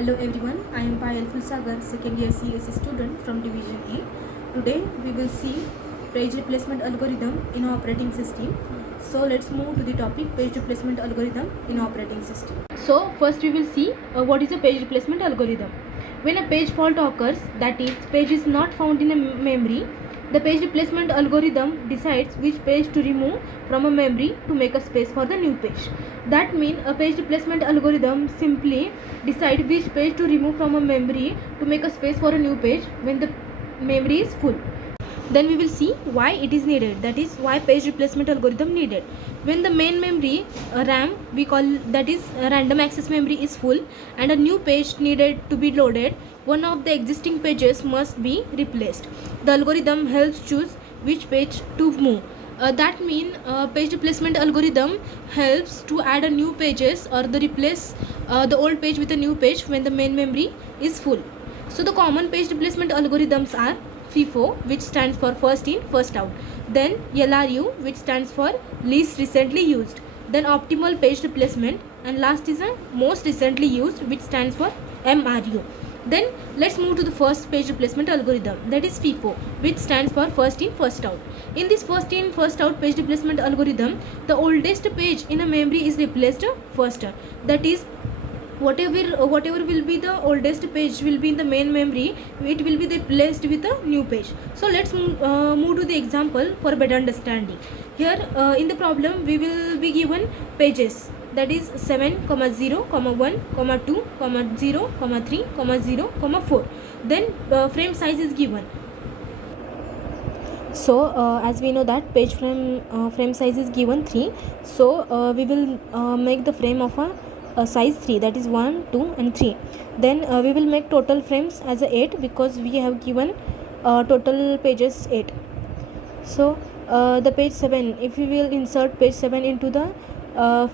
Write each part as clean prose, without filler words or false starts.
Hello everyone, I am Payal Fulsagar, second year CSE student from Division A. Today we will see page replacement algorithm in operating system. So let's move to the topic page replacement algorithm in operating system. So first we will see what is a page replacement algorithm. When a page fault occurs, that is, page is not found in a memory, the page replacement algorithm decides which page to remove from a memory to make a space for the new page. That means a page replacement algorithm simply decides which page to remove from a memory to make a space for a new page when the memory is full. Then we will see why it is needed, that is why page replacement algorithm needed. When the main memory RAM, we call that is random access memory, is full and a new page needed to be loaded, one of the existing pages must be replaced. The algorithm helps choose which page to move. That means page replacement algorithm helps to add a new pages or the replace the old page with a new page when the main memory is full. So the common page replacement algorithms are FIFO, which stands for first in first out, then LRU, which stands for least recently used, then optimal page replacement, and last is a most recently used, which stands for MRU. Then let's move to the first page replacement algorithm, that is FIFO, which stands for first in first out. In this first in first out page replacement algorithm, the oldest page in a memory is replaced first, that is whatever will be the oldest page will be in the main memory, it will be replaced with a new page. So let's move to the example for better understanding. Here in the problem we will be given pages, that is 7, 0, 1, 2, 0, 3, 0, 4. Then frame size is given. So as we know that page frame size is given 3, so we will make the frame of a size 3, that is 1, 2 and 3. Then we will make total frames as a 8 because we have given total pages 8. So the page 7, if we will insert page 7 into the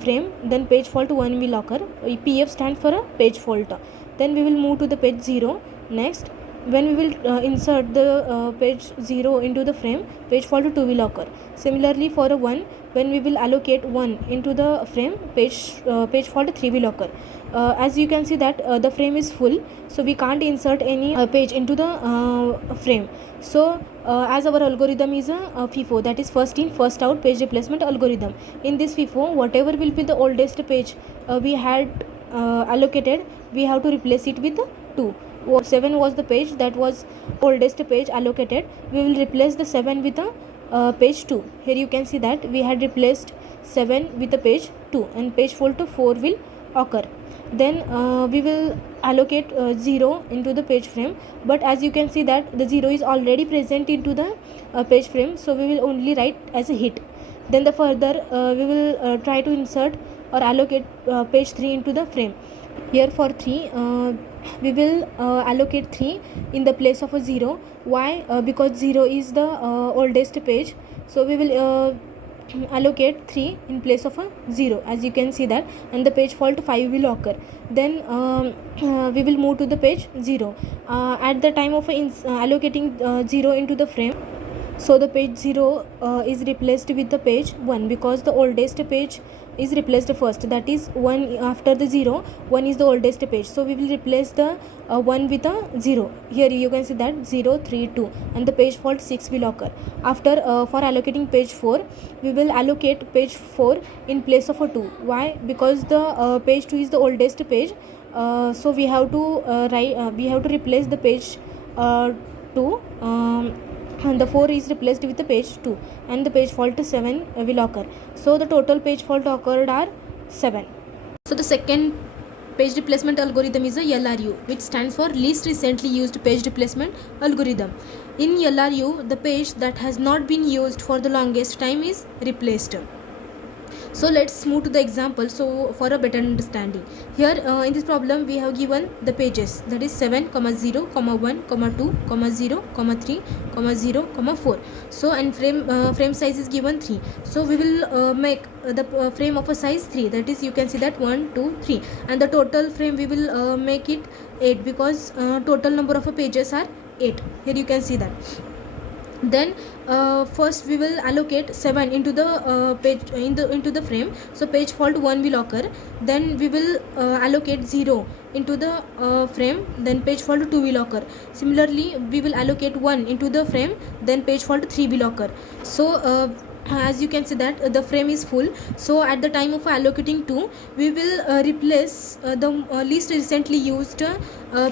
frame, then page fault 1 will occur. PF stands for a page fault. Then we will move to the page 0. Next, when we will insert the page 0 into the frame, page fault 2 will occur. Similarly for a 1, when we will allocate 1 into the frame, page fault 3 will occur. As you can see that the frame is full, so we can't insert any page into the frame. So as our algorithm is a FIFO, that is first in first out page replacement algorithm. In this FIFO, whatever will be the oldest page we had allocated, we have to replace it with 2. 7 was the page that was oldest page allocated, we will replace the 7 with a page 2. Here you can see that we had replaced 7 with a page 2 and page fault 4 will occur. Then we will allocate 0 into the page frame, but as you can see that the 0 is already present into the page frame, so we will only write as a hit. Then the further we will try to insert or allocate page 3 into the frame. Here for 3 we will allocate 3 in the place of a 0. Why? Because 0 is the oldest page, so we will allocate 3 in place of a 0, as you can see that, and the page fault 5 will occur. Then we will move to the page 0 at the time of allocating 0 into the frame. So the page 0 is replaced with the page 1 because the oldest page is replaced first, that is 1 after the 0, 1 is the oldest page, so we will replace the 1 with a 0. Here you can see that 0, 3, 2 and the page fault 6 will occur. After for allocating page 4, we will allocate page 4 in place of a 2. Why? Because the page 2 is the oldest page, so we have to replace the page 2 and the 4 is replaced with the page 2 and the page fault 7 will occur. So the total page fault occurred are 7. So the second page replacement algorithm is a LRU, which stands for least recently used page replacement algorithm. In LRU, the page that has not been used for the longest time is replaced. So let's move to the example so for a better understanding. Here in this problem we have given the pages, that is 7, 0, 1, 2, 0, 3, 0, 4. So and frame size is given 3. So we will make the frame of a size 3, that is you can see that 1, 2, 3, and the total frame we will make it 8 because total number of pages are 8. Here you can see that. Then first we will allocate 7 into the page into the frame, so page fault 1 will occur. Then we will allocate 0 into the frame, then page fault 2 will occur. Similarly we will allocate 1 into the frame, then page fault 3 will occur. So as you can see that the frame is full, so at the time of allocating 2 we will replace the least recently used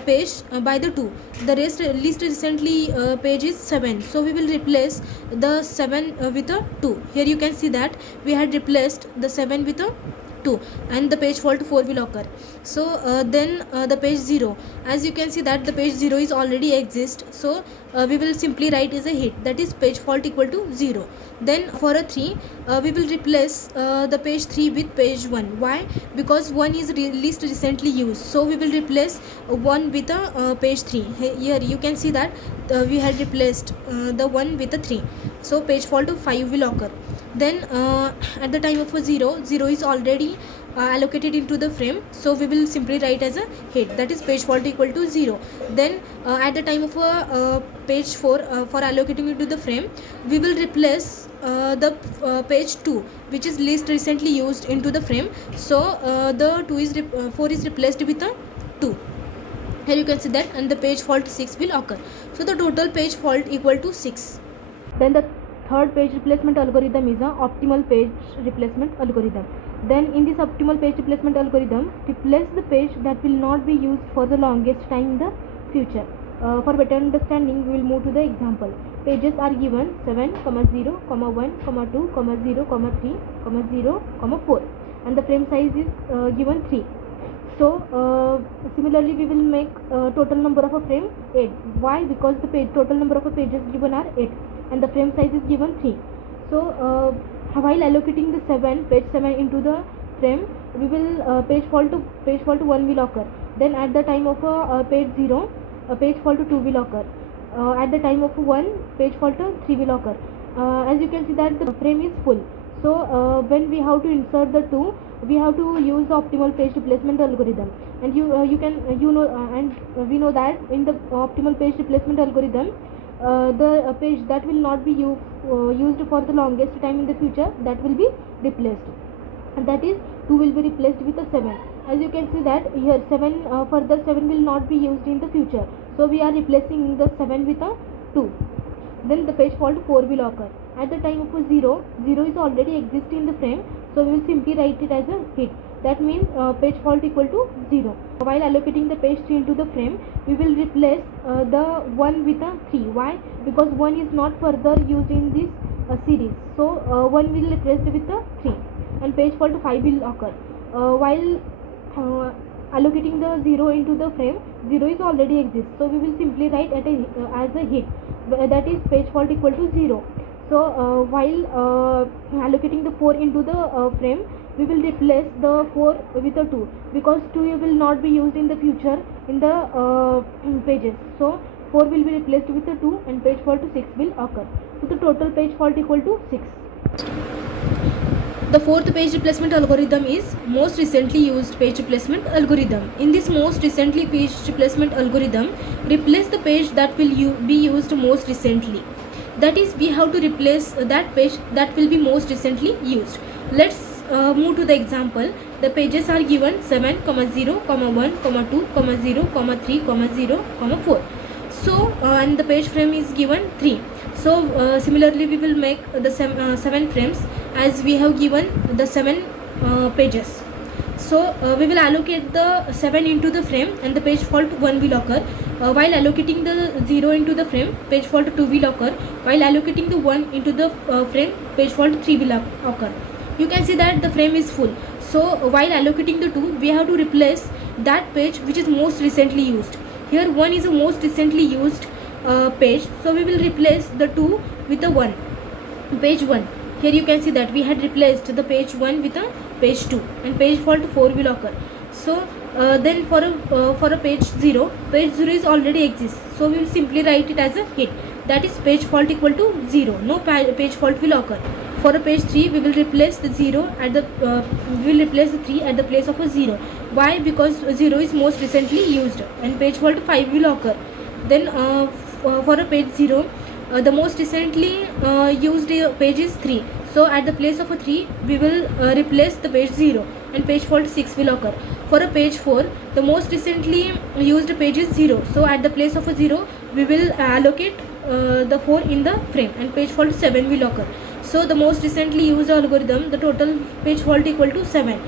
page by the 2. The least recently page is 7, so we will replace the 7 with a 2. Here you can see that we had replaced the 7 with a 2, and the page fault 4 will occur. So then the page 0, as you can see that the page 0 is already exist, so we will simply write as a hit, that is page fault equal to 0. Then for a 3 we will replace the page 3 with page 1. Why? Because 1 is least recently used, so we will replace 1 with a page 3. Here you can see that we had replaced the 1 with a 3, so page fault 5 will occur. Then at the time of a 0 is already allocated into the frame, so we will simply write as a hit, that is page fault equal to 0. Then at the time of a page 4 for allocating into the frame, we will replace the page 2 which is least recently used into the frame, so the 4 is replaced with a 2. Here you can see that, and the page fault 6 will occur. So the total page fault equal to 6. Then the third page replacement algorithm is a optimal page replacement algorithm. Then in this optimal page replacement algorithm, replace the page that will not be used for the longest time in the future. For better understanding, we will move to the example. Pages are given 7, 0, 1, 2, 0, 3, 0, 4, and the frame size is given 3. So similarly we will make total number of a frame 8. Why? Because the total number of pages given are 8 and the frame size is given 3. So while allocating the page 7 into the frame, we will page fault 1 will occur. Then at the time of page 0, page fault 2 will occur. At the time of 1, page fault 3 will occur. As you can see that the frame is full. So when we have to insert the 2, we have to use the optimal page replacement algorithm, and we know that in the optimal page replacement algorithm, the page that will not be used for the longest time in the future, that will be replaced, and that is 2 will be replaced with a 7. As you can see that here 7 further 7 will not be used in the future, so we are replacing the 7 with a 2. Then the page fault 4 will occur. At the time of a 0 is already existing in the frame, so we will simply write it as a hit. That means page fault equal to 0. While allocating the page 3 into the frame, we will replace the 1 with a 3. Why? Because 1 is not further used in this series, so 1 will replace with a 3, and page fault 5 will occur. While allocating the 0 into the frame, 0 is already exists, so we will simply write as a hit, that is page fault equal to 0. So while allocating the 4 into the frame, we will replace the 4 with a 2, because 2 will not be used in the future in the pages, so 4 will be replaced with a 2 and page fault 6 will occur. So the total page fault equal to 6. The fourth page replacement algorithm is most recently used page replacement algorithm. In this most recently page replacement algorithm, replace the page that will be used most recently. That is, we have to replace that page that will be most recently used. Let's move to the example. The pages are given 7, 0, 1, 2, 0, 3, 0, 4. So and the page frame is given 3. So similarly we will make the 7 frames, as we have given the 7 pages. So we will allocate the 7 into the frame, and the page fault 1 will occur. While allocating the 0 into the frame, page fault 2 will occur. While allocating the 1 into the frame, page fault 3 will occur. You can see that the frame is full. So while allocating the 2, we have to replace that page which is most recently used. Here 1 is a most recently used page, so we will replace the 2 with the 1, page 1. Here you can see that we had replaced the page 1 with a page 2, and page fault 4 will occur. So then for a page 0 is already exists, so we will simply write it as a hit, that is page fault equal to 0. No page fault will occur. For a page 3, we will replace the 0 at the we will replace the 3 at the place of a 0. Why? Because 0 is most recently used, and page fault 5 will occur. Then for a page 0, the most recently used page is 3. So at the place of a 3 we will replace the page 0 and page fault 6 will occur. For a page 4, the most recently used page is 0. So at the place of a 0 we will allocate the 4 in the frame and page fault 7 will occur. So the most recently used algorithm, the total page fault equal to 7.